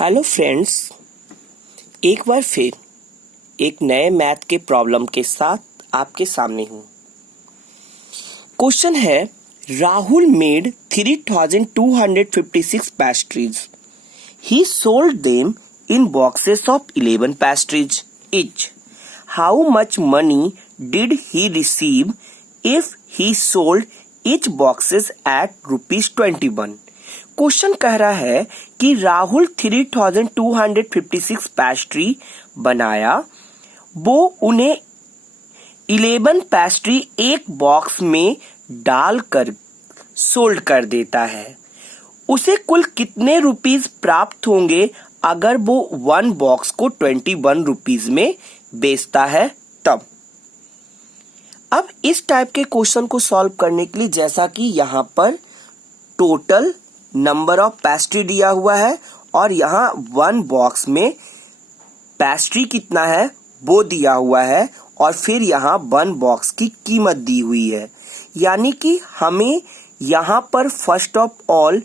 Hello friends, एक बार फिर एक नए मैथ के प्रॉब्लम के साथ आपके सामने हूँ। क्वेश्चन है, Rahul made 3256 pastries. He sold them in boxes of 11 pastries each. How much money did he receive if he sold each boxes at ₹21? Question कह रहा है कि राहुल 3256 पेस्ट्री बनाया, वो उन्हें 11 पेस्ट्री एक बॉक्स में डालकर सोल्ड कर देता है। उसे कुल कितने रुपीस प्राप्त होंगे अगर वो 1 बॉक्स को 21 रुपीस में बेचता है तब। अब इस टाइप के क्वेश्चन को सॉल्व करने के लिए, जैसा कि यहाँ पर टोटल नंबर ऑफ पेस्ट्री दिया हुआ है और यहाँ 1 बॉक्स में पेस्ट्री कितना है वो दिया हुआ है और फिर यहाँ 1 बॉक्स की कीमत दी हुई है, यानी कि हमें यहाँ पर फर्स्ट ऑफ ऑल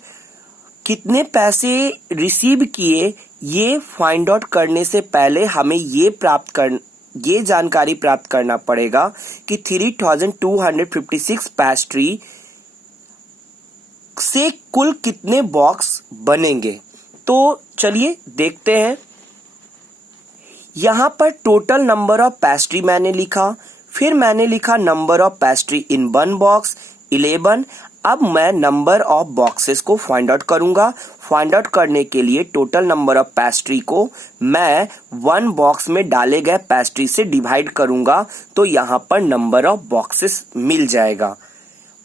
कितने पैसे रिसीव किए ये फाइंड आउट करने से पहले हमें ये जानकारी प्राप्त करना पड़ेगा कि 3256 पेस्ट्री से कुल कितने बॉक्स बनेंगे। तो चलिए देखते हैं। यहाँ पर टोटल नंबर ऑफ पेस्ट्री मैंने लिखा, फिर मैंने लिखा number of pastry in 1 box 11। अब मैं नंबर ऑफ बॉक्सेस को फाइंड आउट करूंगा। फाइंड आउट करने के लिए टोटल नंबर ऑफ पेस्ट्री को मैं 1 बॉक्स में डाले गए पेस्ट्री से डिवाइड करूंगा, तो यहाँ पर नंबर ऑफ बॉक्सेस मिल जाएगा।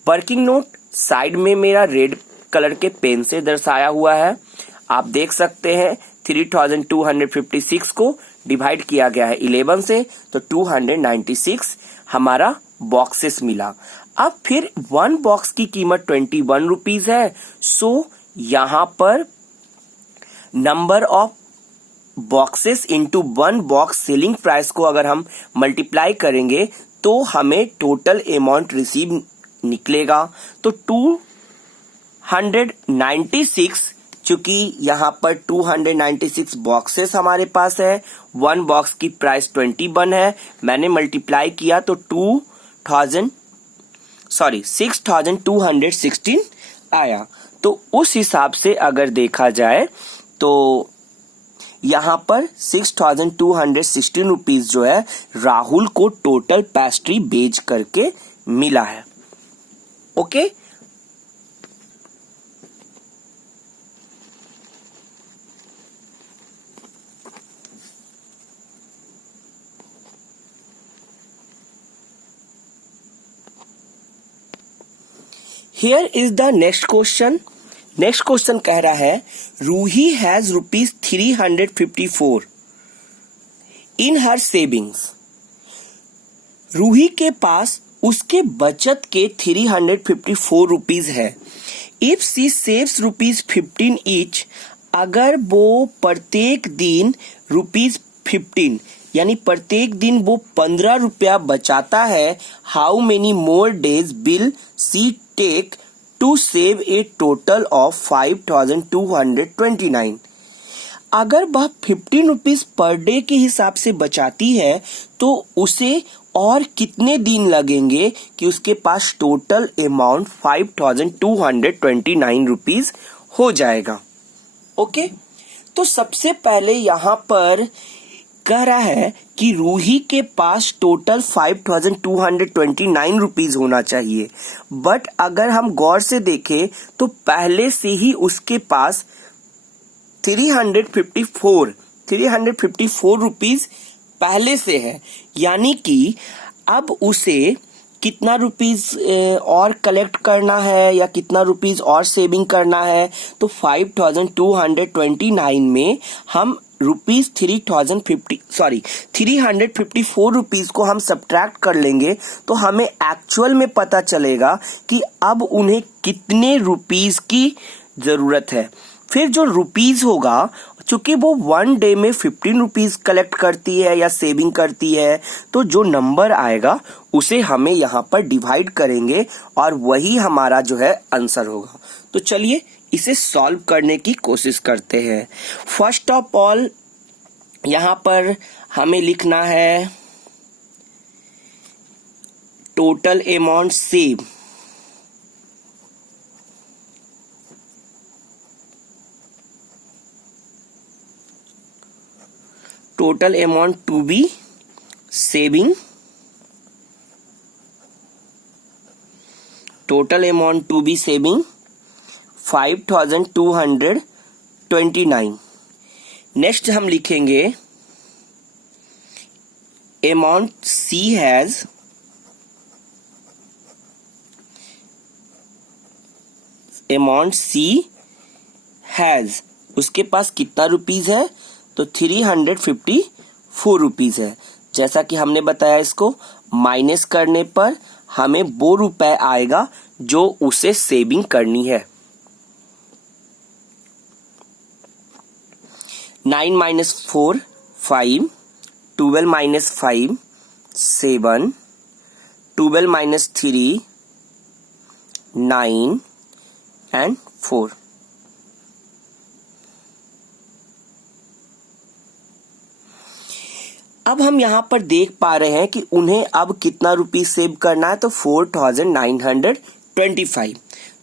वर्किंग नोट साइड में मेरा रेड कलर के पेन से दर्शाया हुआ है, आप देख सकते हैं। 3256 को डिवाइड किया गया है 11 से, तो 296 हमारा बॉक्सेस मिला। अब फिर 1 बॉक्स की कीमत 21 रुपीज है, सो यहाँ पर number of boxes into 1 box selling price को अगर हम मल्टीप्लाई करेंगे तो हमें टोटल अमाउंट रिसीव निकलेगा। तो 296, चूंकि यहाँ पर 296 बॉक्सेस हमारे पास है, 1 बॉक्स की प्राइस 21 है, मैंने मल्टीप्लाई किया तो 6216 आया। तो उस हिसाब से अगर देखा जाए तो यहाँ पर 6216 रुपीज जो है राहुल को टोटल पेस्ट्री बेच करके मिला है। Okay, here is the next question. Next question कह रहा है, Ruhi has ₹354 in her savings. Ruhi के पास उसके बचत के 354 रुपीज है। इफ सी सेव्स ₹15 ईच, अगर वो प्रत्येक दिन ₹15 यानी प्रत्येक दिन वो 15 रुपया बचाता है, how many more days will she take to save a total of 5229। अगर वह 15 रुपीज पर डे के हिसाब से बचाती है तो उसे और कितने दिन लगेंगे कि उसके पास टोटल अमाउंट 5229 रुपीज हो जाएगा। ओके, तो सबसे पहले यहाँ पर कह रहा है कि रूही के पास टोटल 5229 रुपीज होना चाहिए, बट अगर हम गौर से देखें तो पहले से ही उसके पास 354 रुपीज पहले से है, यानी कि अब उसे कितना रुपीज और कलेक्ट करना है या कितना रुपीज और सेविंग करना है। तो 5229 में हम ₹354 रुपीज को हम सब्ट्रैक्ट कर लेंगे तो हमें एक्चुअल में पता चलेगा कि अब उन्हें कितने रुपीज की जरूरत है। फिर जो रुपीज होगा, चूंकि वो 1 डे में 15 रुपीज कलेक्ट करती है या सेविंग करती है, तो जो नंबर आएगा उसे हमें यहाँ पर डिवाइड करेंगे और वही हमारा जो है आंसर होगा। तो चलिए इसे सॉल्व करने की कोशिश करते हैं। फर्स्ट ऑफ ऑल यहाँ पर हमें लिखना है total amount save. Total amount to be saving, total amount to be saving 5229। Next हम लिखेंगे amount she has, amount she has उसके पास कितना रुपीज है, तो 354 रुपीज है। जैसा कि हमने बताया इसको माइनस करने पर हमें वो रुपए आएगा जो उसे सेविंग करनी है। 9 माइनस 4 5, 12 माइनस 5 7, 12 माइनस 3 9 एंड 4। अब हम यहाँ पर देख पा रहे हैं कि उन्हें अब कितना रुपीस सेव करना है, तो 4925।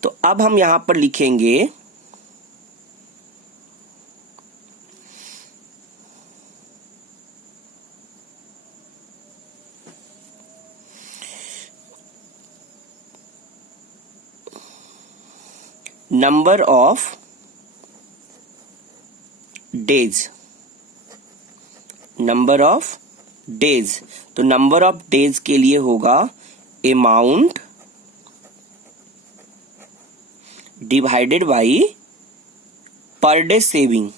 तो अब हम यहाँ पर लिखेंगे number of days, number of days. तो नंबर ऑफ डेज के लिए होगा amount divided by per day saving.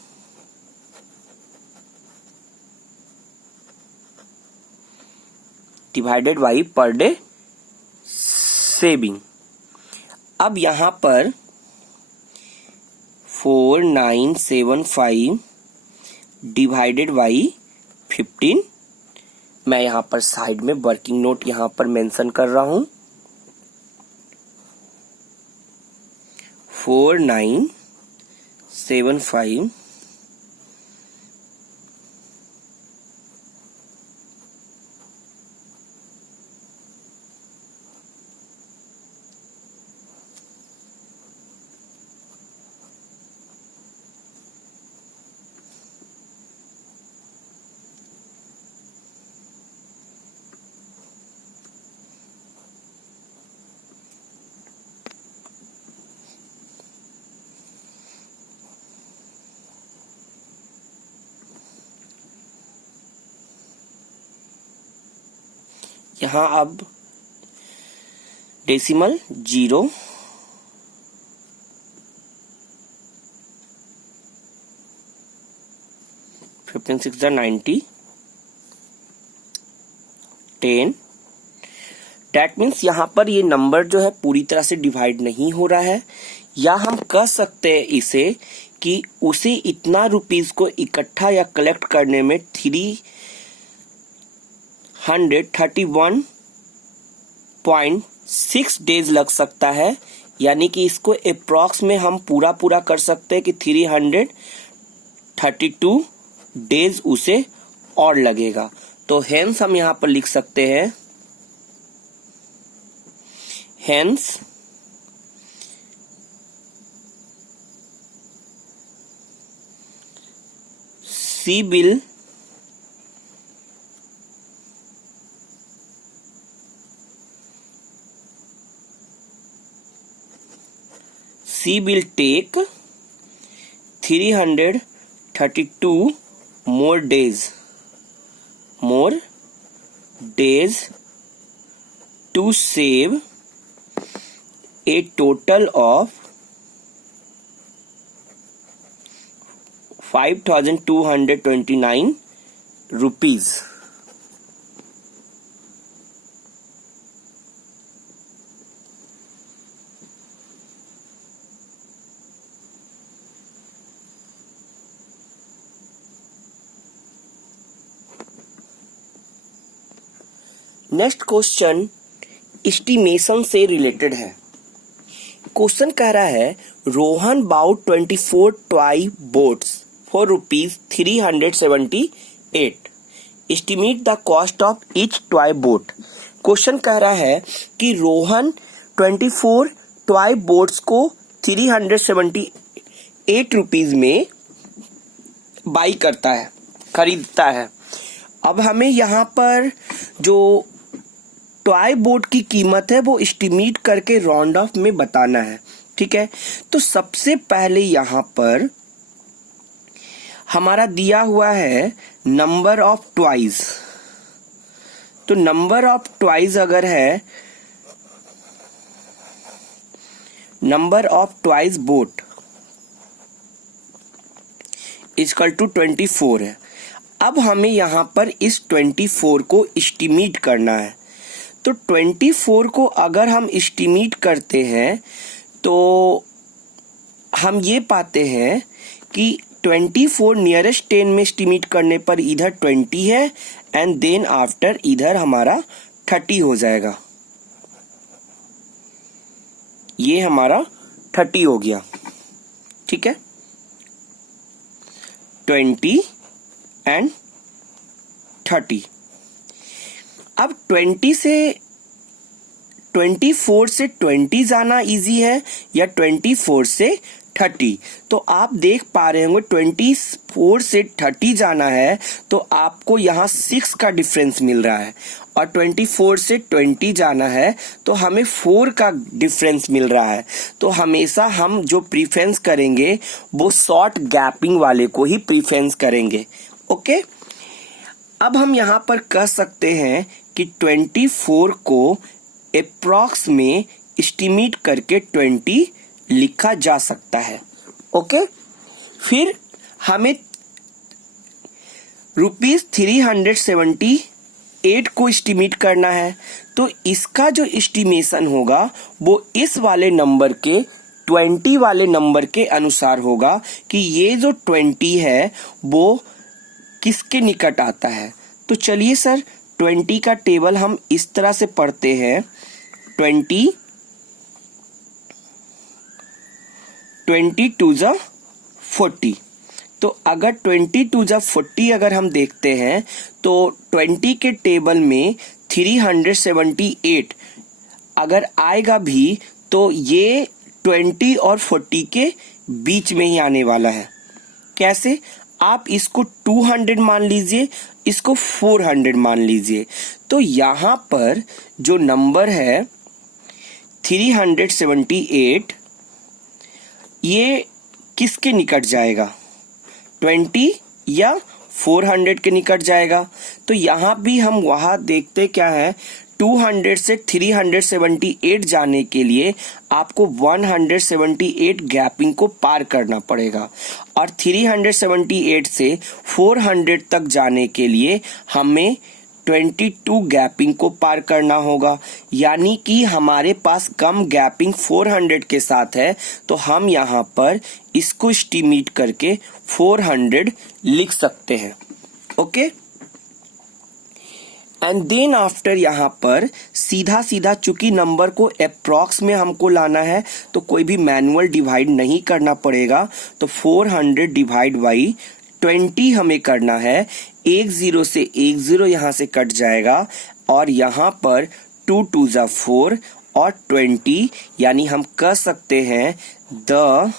Divided by per day saving. अब यहां पर 4975 डिवाइडेड बाई 15, मैं यहां पर साइड में वर्किंग नोट यहां पर मेंशन कर रहा हूं। 4975 यहां अब डेसिमल 0, 15 6 90, 10। डैट मीन्स यहां पर ये नंबर जो है पूरी तरह से डिवाइड नहीं हो रहा है, या हम कह सकते हैं इसे कि उसे इतना रुपीस को इकट्ठा या कलेक्ट करने में 331.6 डेज लग सकता है। यानी कि इसको अप्रॉक्स में हम पूरा कर सकते हैं कि 332 डेज उसे और लगेगा। तो हेंस हम यहां पर लिख सकते हैं hence she will take 332 more days to save a total of 5229 rupees. Next question estimation से रिलेटेड है। क्वेश्चन कह रहा है Rohan bought 24 toy boats for ₹378। Estimate the cost of each toy boat. Question कह रहा है कि रोहन 24 टॉय बोट्स को ₹378 में बाई करता है, खरीदता है। अब हमें यहाँ पर जो टॉय बोट की कीमत है वो एस्टिमेट करके राउंड ऑफ में बताना है, ठीक है। तो सबसे पहले यहाँ पर हमारा दिया हुआ है नंबर ऑफ टॉयज। तो नंबर ऑफ टॉयज अगर है, number of toys boat equal to 24 है। अब हमें यहाँ पर इस 24 को एस्टिमेट करना है। तो 24 को अगर हम एस्टिमेट करते हैं तो हम ये पाते हैं कि 24 नियरेस्ट 10 में एस्टिमेट करने पर इधर 20 है एंड देन आफ्टर इधर हमारा 30 हो जाएगा। ये हमारा 30 हो गया, ठीक है। 20 एंड 30। अब 24 से 20 जाना इजी है या 24 से 30। तो आप देख पा रहे होंगे 24 से 30 जाना है तो आपको यहाँ 6 का डिफरेंस मिल रहा है, और 24 से 20 जाना है तो हमें 4 का डिफरेंस मिल रहा है। तो हमेशा हम जो प्रीफरेंस करेंगे वो शॉर्ट गैपिंग वाले को ही प्रीफरेंस करेंगे, ओके। अब हम यहाँ पर कह सकते हैं कि 24 को अप्रॉक्स में एस्टिमेट करके 20 लिखा जा सकता है, ओके। फिर हमें ₹378 को एस्टिमेट करना है। तो इसका जो एस्टिमेशन होगा वो इस वाले नंबर के 20 वाले नंबर के अनुसार होगा कि ये जो 20 है वो किसके निकट आता है। तो चलिए सर 20 का टेबल हम इस तरह से पढ़ते हैं। 20 टू ज़ा 40। तो अगर 20 टू ज़ा 40 अगर हम देखते हैं तो 20 के टेबल में 378 अगर आएगा भी तो ये 20 और 40 के बीच में ही आने वाला है। कैसे? आप इसको 200 मान लीजिए, इसको 400 मान लीजिए। तो यहाँ पर जो नंबर है 378 ये किसके निकट जाएगा? 20 या 400 के निकट जाएगा। तो यहाँ भी हम वहाँ देखते क्या है, 200 से 378 जाने के लिए आपको 178 गैपिंग को पार करना पड़ेगा, और 378 से 400 तक जाने के लिए हमें 22 गैपिंग को पार करना होगा। यानी कि हमारे पास कम गैपिंग 400 के साथ है, तो हम यहाँ पर इसको एस्टिमेट करके 400 लिख सकते हैं, ओके। एंड देन आफ्टर यहाँ पर सीधा सीधा चूंकि नंबर को अप्रॉक्स में हमको लाना है तो कोई भी मैनुअल डिवाइड नहीं करना पड़ेगा। तो 400 डिवाइड बाई 20 हमें करना है। 10 से 10 यहाँ से कट जाएगा, और यहाँ पर 2 टू ज़ा 4 और 20, यानी हम कह सकते हैं the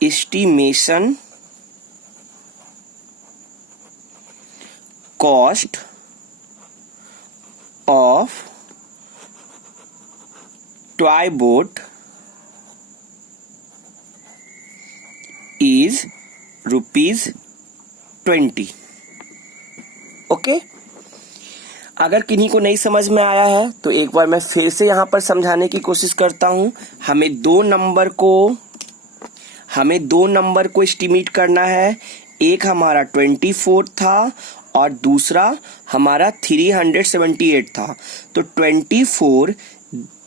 estimation cost of toy boat is ₹20। Okay. अगर किन्हीं को नहीं समझ में आया है तो एक बार मैं फिर से यहाँ पर समझाने की कोशिश करता हूँ। हमें दो नंबर को एस्टिमेट करना है। एक हमारा 24 था और दूसरा हमारा 378 था। तो 24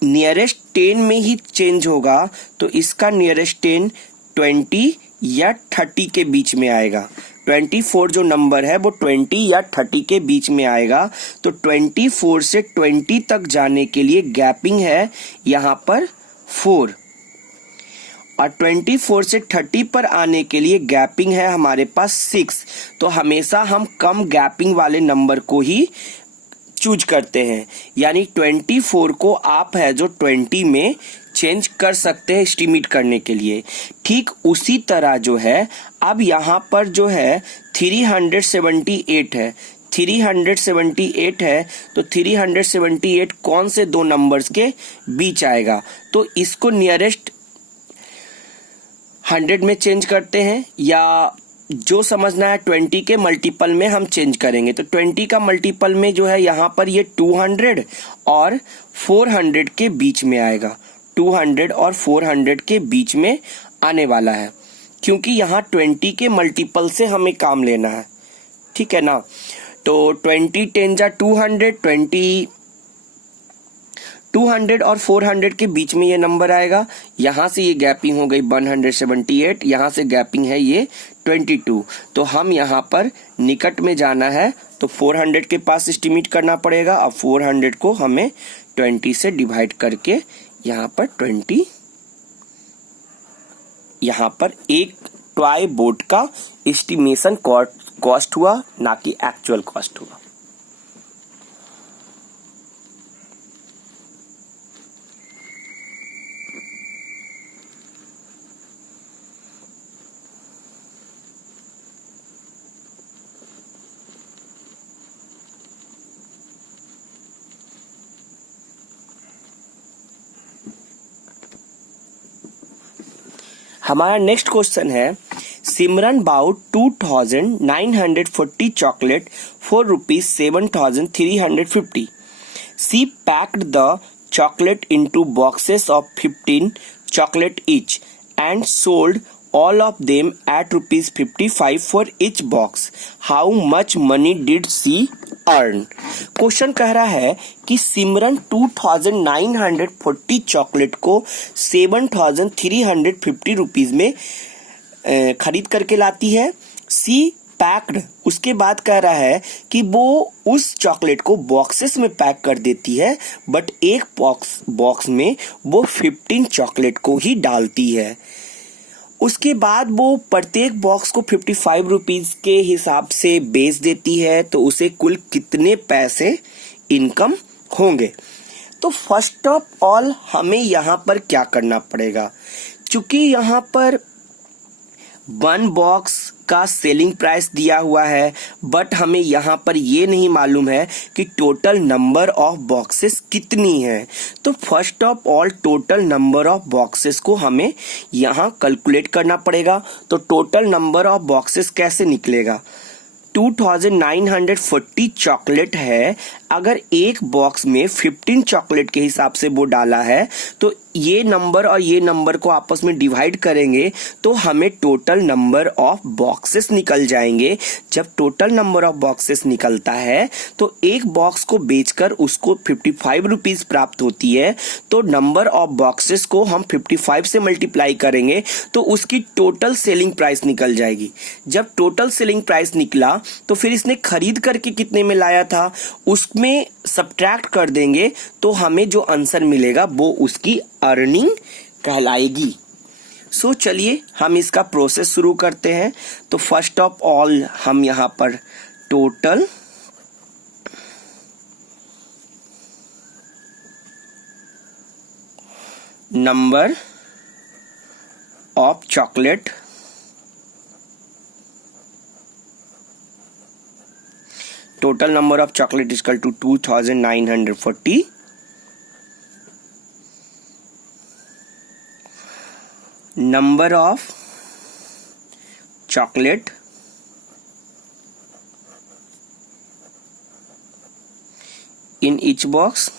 नियरेस्ट 10 में ही चेंज होगा, तो इसका नियरेस्ट 10 20 या 30 के बीच में आएगा। 24 जो नंबर है वो 20 या 30 के बीच में आएगा। तो 24 से 20 तक जाने के लिए गैपिंग है यहाँ पर 4, और 24 से 30 पर आने के लिए गैपिंग है हमारे पास 6। तो हमेशा हम कम गैपिंग वाले नंबर को ही चूज करते हैं, यानी 24 को आप है जो 20 में चेंज कर सकते हैं एस्टिमेट करने के लिए। ठीक उसी तरह जो है अब यहाँ पर जो है 378 है, 378 है, तो 378 कौन से दो नंबर्स के बीच आएगा? तो इसको नियरेस्ट 100 में चेंज करते हैं, या जो समझना है 20 के मल्टीपल में हम चेंज करेंगे। तो 20 का मल्टीपल में जो है यहाँ पर ये 200 और 400 के बीच में आएगा, 200 और 400 के बीच में आने वाला है, क्योंकि यहाँ 20 के मल्टीपल से हमें काम लेना है, ठीक है ना। तो 20 10 जा 200, 200 और 400 के बीच में ये नंबर आएगा। यहाँ से ये गैपिंग हो गई 178, यहाँ से गैपिंग है ये 22। तो हम यहाँ पर निकट में जाना है तो 400 के पास एस्टिमेट करना पड़ेगा। अब 400 को हमें 20 से डिवाइड करके यहाँ पर 20, यहाँ पर एक टॉय बोट का एस्टिमेशन कॉस्ट हुआ, ना कि एक्चुअल कॉस्ट हुआ। हमारा नेक्स्ट क्वेश्चन है, Simran bought 2940 chocolate for ₹7,350. She packed the chocolate into boxes of 15 chocolate each and sold all of them at ₹55 for each box. How much money did she earn? Question कह रहा है कि सिमरन 2940 chocolate को 7,350 rupees में खरीद करके लाती है। सी पैक्ड, उसके बाद कह रहा है कि वो उस चॉकलेट को बॉक्सेस में पैक कर देती है, बट एक बॉक्स में वो 15 चॉकलेट को ही डालती है। उसके बाद वो प्रत्येक बॉक्स को 55 रुपीज के हिसाब से बेच देती है, तो उसे कुल कितने पैसे इनकम होंगे? तो फर्स्ट ऑफ ऑल हमें यहाँ पर क्या करना पड़ेगा, चूंकि यहाँ पर 1 बॉक्स का सेलिंग प्राइस दिया हुआ है, बट हमें यहाँ पर ये नहीं मालूम है कि टोटल नंबर ऑफ बॉक्सेस कितनी है। तो first of all total number of boxes को हमें यहाँ कैलकुलेट करना पड़ेगा। तो टोटल नंबर ऑफ बॉक्सेस कैसे निकलेगा? 2940 चॉकलेट है, अगर एक बॉक्स में 15 चॉकलेट के हिसाब से वो डाला है, तो ये नंबर और ये नंबर को आपस में डिवाइड करेंगे तो हमें टोटल नंबर ऑफ बॉक्सेस निकल जाएंगे। जब टोटल नंबर ऑफ बॉक्सेस निकलता है तो एक बॉक्स को बेचकर उसको 55 रुपीज प्राप्त होती है, तो नंबर ऑफ बॉक्सेस को हम 55 से मल्टीप्लाई करेंगे तो उसकी टोटल सेलिंग प्राइस निकल जाएगी। जब टोटल सेलिंग प्राइस निकला तो फिर इसने खरीद करके कितने में लाया था उसमें सब्ट्रैक्ट कर देंगे, तो हमें जो आंसर मिलेगा वो उसकी अर्निंग कहलाएगी। सो चलिए हम इसका प्रोसेस शुरू करते हैं। तो फर्स्ट ऑफ ऑल हम यहाँ पर total number of chocolate total number of chocolate is equal to 2940 number of chocolate in each box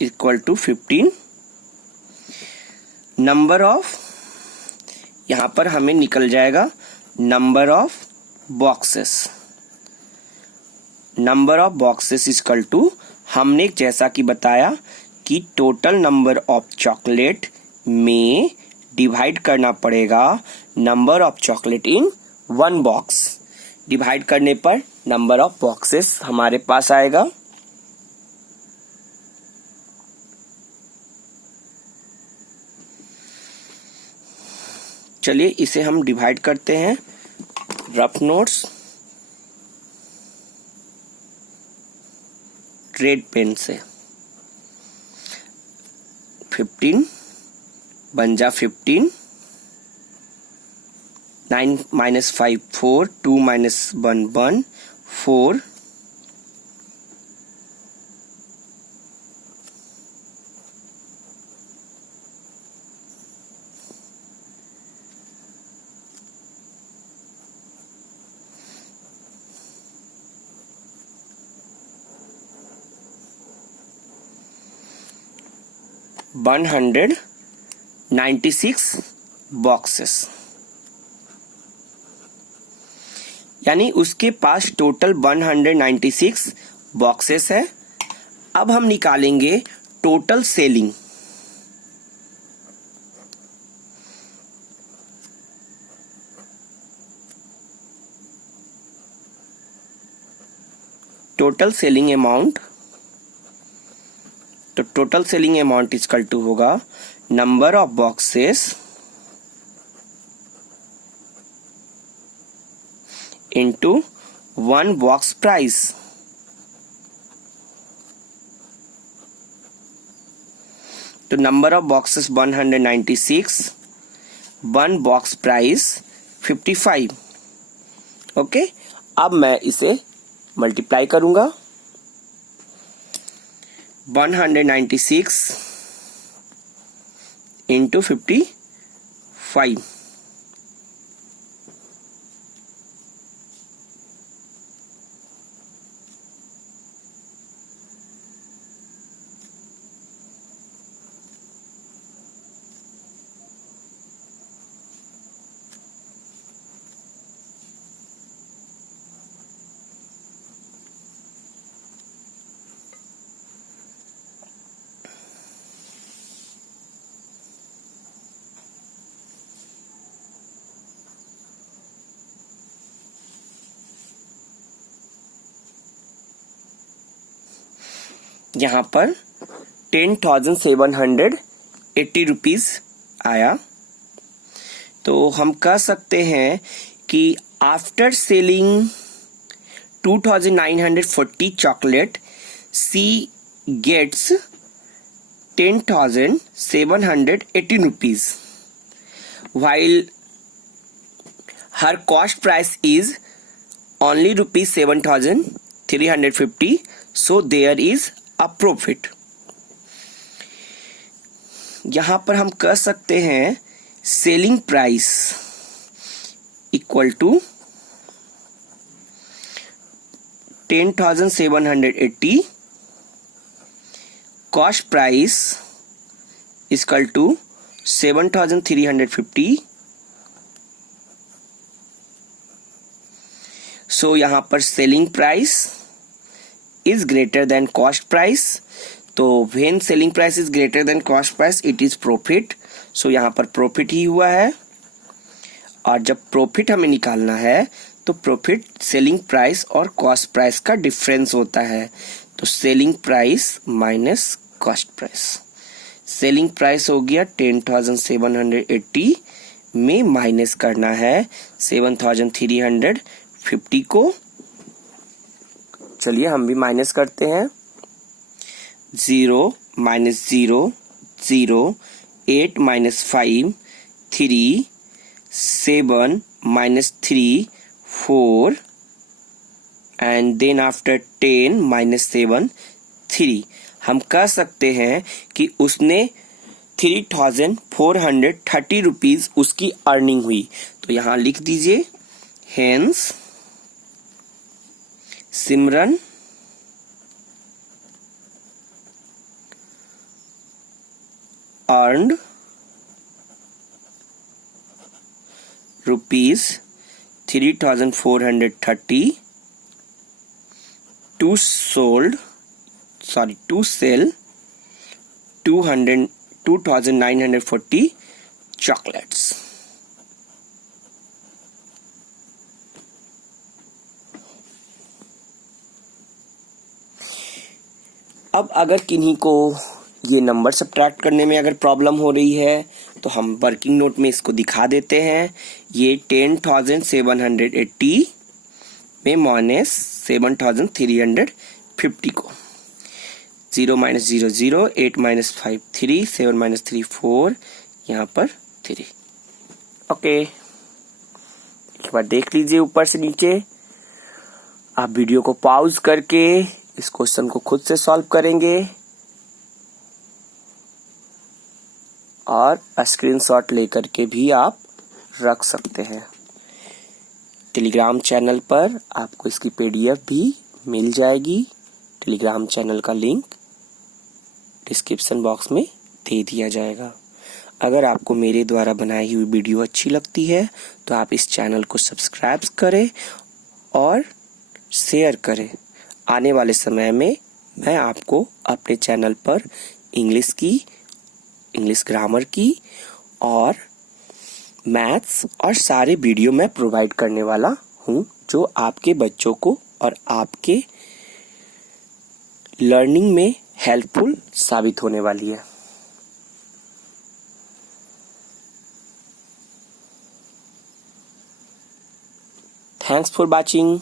equal to 15 number of, यहां पर हमें निकल जाएगा number of boxes. Number of boxes is equal to, हमने जैसा कि बताया कि टोटल नंबर ऑफ चॉकलेट में डिवाइड करना पड़ेगा number of chocolate in one box. Divide करने पर नंबर ऑफ बॉक्सेस हमारे पास आएगा। चलिए इसे हम डिवाइड करते हैं रफ नोट्स रेड पेन से। 15 बन जा 15, 9 minus 5 4, 2 minus 1 1, 4, $196 बॉक्सेस, यानी उसके पास टोटल 196 बॉक्सेस है। अब हम निकालेंगे total selling. Total selling amount, तो total selling amount equal to होगा number of boxes into one box price. तो number of boxes 196, one box price 55। Okay, अब मैं इसे मल्टीप्लाई करूंगा। 196 इंटू 55, यहाँ पर 10,780 रुपीज आया। तो हम कह सकते हैं कि after selling 2,940 chocolate, C gets 10,718 rupees, while her cost price is only rupees 7,350, so there is a profit। यहाँ पर हम कह सकते हैं selling price equal to 10,780, cost price equal to 7,350। So यहाँ पर selling price is greater than cost price. तो when selling price is greater than cost price it is profit. So यहाँ पर प्रॉफिट ही हुआ है। और जब प्रॉफिट हमें निकालना है तो प्रॉफिट सेलिंग प्राइस और कॉस्ट प्राइस का डिफरेंस होता है। तो selling price minus cost price. Selling price हो गया 10,780 में माइनस करना है 7,350 को। चलिए हम भी माइनस करते हैं। 0 minus 0 0, 8 minus 5 3, 7 minus 3 4, and then after 10 minus 7 3। हम कह सकते हैं कि उसने 3,430 रुपीज उसकी अर्निंग हुई। तो यहाँ लिख दीजिए hence Simran earned rupees 3,430 to sell 200 2940 chocolates. अब अगर किन्हीं को ये नंबर सब्ट्रैक्ट करने में अगर प्रॉब्लम हो रही है तो हम वर्किंग नोट में इसको दिखा देते हैं. ये 10,780 में माइनस 7,350 को 0 माइनस 0 0, 8 माइनस 5 3, 7 माइनस 3 4, यहाँ पर 3. ओके, एक बार देख लीजिए ऊपर से नीचे. आप वीडियो को पॉज करके इस क्वेश्चन को खुद से सॉल्व करेंगे और स्क्रीनशॉट लेकर के भी आप रख सकते हैं. टेलीग्राम चैनल पर आपको इसकी पीडीएफ भी मिल जाएगी. टेलीग्राम चैनल का लिंक डिस्क्रिप्शन बॉक्स में दे दिया जाएगा. अगर आपको मेरे द्वारा बनाई हुई वीडियो अच्छी लगती है तो आप इस चैनल को सब्सक्राइब करें और शेयर करें. आने वाले समय में मैं आपको अपने चैनल पर इंग्लिश ग्रामर की और मैथ्स और सारे वीडियो मैं प्रोवाइड करने वाला हूँ जो आपके बच्चों को और आपके लर्निंग में हेल्पफुल साबित होने वाली है. Thanks for watching.